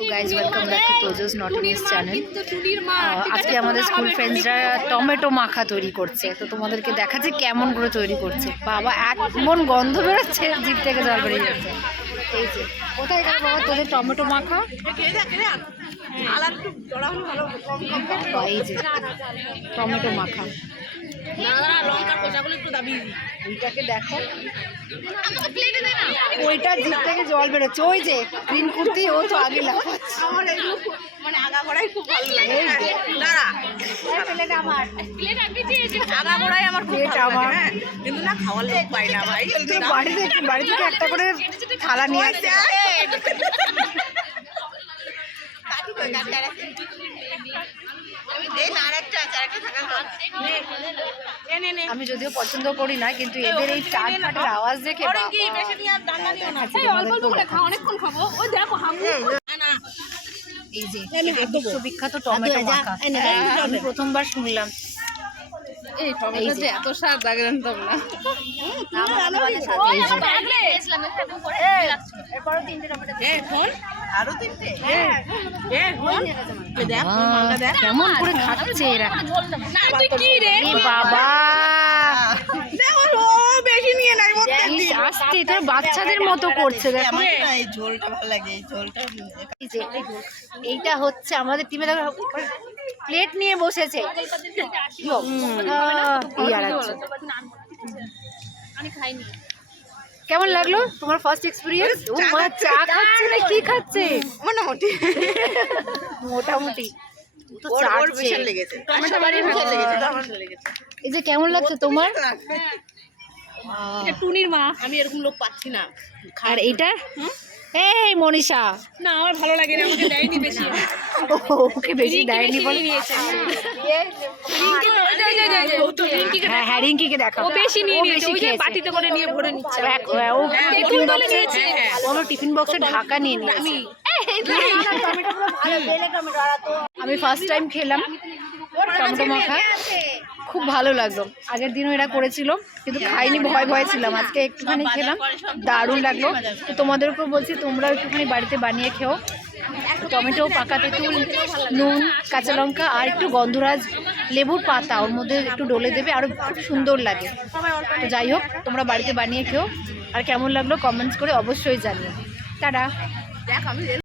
তো guys welcome back to তোজোস not news channel. আজকে আমাদের স্কুল ফ্রেন্ডসরা টমেটো মাখা তৈরি করছে, তো তোমাদেরকে দেখাচ্ছি কেমন করে তৈরি করছে। বাবা এমন গন্ধ বেরোচ্ছে, জিভ থেকে জল বেরিয়ে যাচ্ছে। এই যে কোথায় গেল বাবা তোদের টমেটো মাখা? এই যে টমেটো মাখা, ওইটাকে দেখো, ওইটা জিভ থেকে জল বেরোচ্ছে। ওই যে গ্রিন কুর্তি, ও তো আগে লাফাচ্ছে। মানে আগাগোড়াই খুব ভালো লাগে। দাঁড়া, আগাগোড়াই আমার খুব ভালো লাগে, কিন্তু না খাওয়ার লোক পাই না ভাই। বাড়ি থেকে একটা করে থালা নিয়ে আসছে। আমি যদিও পছন্দ করি না, কিন্তু এদের এই চাট ফাটের আওয়াজ দেখে এই যে বিশ্ববিখ্যাত টমেটো মাখা আমি প্রথমবার শুনলাম। এই টমেটো যে এত স্বাদ লাগে জানতাম না। কেমন করে খাচ্ছে এরা, বাবা বেশি নিয়ে নাই আসতে তোর বাচ্চাদের মতো করছে। দেখো এই ঝোলটা ভালো লাগে, এই ঝোলটা। এইটা হচ্ছে আমাদের টিমে প্লেট নিয়ে বসেছে। কেমন লাগলো তোমার ফার্স্ট এক্সপিরিয়েন্স? চা খাচ্ছে না কি খাচ্ছে? মোটামুটি তো এই যে কেমন লাগছে তোমার? টুনির মা, আমি এরকম লোক পাচ্ছি না। আর এইটা এই মনীষা, না আমার ভালো লাগে না, আমাকে দেয়নি বেশি। ওকে বেশি দেয়নি বলে হ্যাঁ রিঙ্কিকে দেখো, ও বেশি নিয়ে নিয়েছে, বেশি ওই যে খেয়েছে। বাটিতে করে নিয়ে ভরে নিচ্ছে। ও টিফিন বক্সে ঢাকা নিয়ে নিয়েছে। আমি ফার্স্ট টাইম খেলাম টমেটো মাখা, খুব ভালো লাগলো। আগের দিনও এরা করেছিল, কিন্তু খাইনি, ভয় ছিলাম। আজকে একটুখানি খেলাম, দারুণ লাগলো। তো তোমাদেরকেও বলছি তোমরাও একটুখানি বাড়িতে বানিয়ে খেও। টমেটো, পাকা তেঁতুল, নুন, কাঁচা লঙ্কা আর একটু গন্ধরাজ লেবুর পাতা ওর মধ্যে একটু ডলে দেবে, আরও খুব সুন্দর লাগে। তো যাই হোক, তোমরা বাড়িতে বানিয়ে খেও, আর কেমন লাগলো কমেন্টস করে অবশ্যই জানিও। টাটা।